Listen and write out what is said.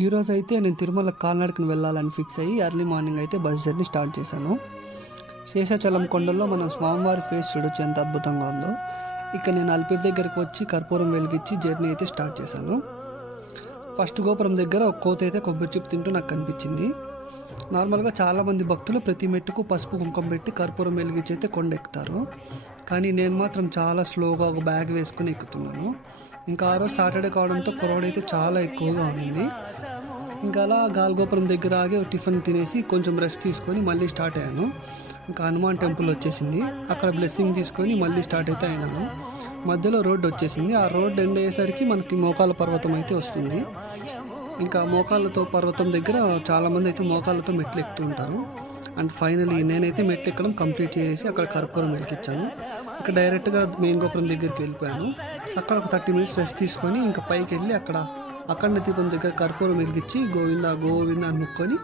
ఈరోజైతే నేను తిరుమల కాలినడకన వెళ్ళాలని ఫిక్స్ అయ్యి ఎర్లీ మార్నింగ్ అయితే బస్ జర్నీ స్టార్ట్ చేశాను. శేషాచలం కొండల్లో మనం స్వామివారి ఫేస్ చూడొచ్చు ఎంత అద్భుతంగా ఉందో. ఇక నేను అలిపిరి దగ్గరికి వచ్చి కర్పూరం వెలిగించి జర్నీ అయితే స్టార్ట్ చేశాను. ఫస్ట్ గోపురం దగ్గర ఒక కోత అయితే కొబ్బరి చిప్పు తింటూ నాకు కనిపించింది. నార్మల్గా చాలామంది భక్తులు ప్రతి మెట్టుకు పసుపు కుంకుమ పెట్టి కర్పూరం వెలిగించి అయితే కొండ ఎక్కుతారు. కానీ నేను మాత్రం చాలా స్లోగా ఒక బ్యాగ్ వేసుకుని ఎక్కుతున్నాను. ఇంకా ఆ రోజు సాటర్డే కావడంతో క్రౌడ్ అయితే చాలా ఎక్కువగా ఉంది. ఇంకా అలా గాలిగోపురం దగ్గర ఆగి టిఫిన్ తినేసి కొంచెం రెస్ట్ తీసుకొని మళ్ళీ స్టార్ట్ అయ్యాను. ఇంకా హనుమాన్ టెంపుల్ వచ్చేసింది, అక్కడ బ్లెస్సింగ్ తీసుకొని మళ్ళీ స్టార్ట్ అయితే అయినాను. మధ్యలో రోడ్డు వచ్చేసింది. ఆ రోడ్డు ఎండ్ అయ్యేసరికి మనకి మోకాళ్ళ పర్వతం అయితే వస్తుంది. ఇంకా మోకాళ్ళతో పర్వతం దగ్గర చాలామంది అయితే మోకాళ్ళతో మెట్లు ఎక్కుతూ ఉంటారు. అండ్ ఫైనలీ నేనైతే మెట్లు ఎక్కడం కంప్లీట్ చేసి అక్కడ కర్పూరం వెలిగించాను. ఇక్కడ డైరెక్ట్గా మెయిన్ గోపురం దగ్గరికి వెళ్ళిపోయాను. అక్కడ ఒక 30 మినిట్స్ రెస్ట్ తీసుకొని ఇంకా పైకి వెళ్ళి అక్కడ అఖండ దీపం దగ్గర కర్పూరం వెలిగించి గోవిందా గోవిందా అని మొక్కొని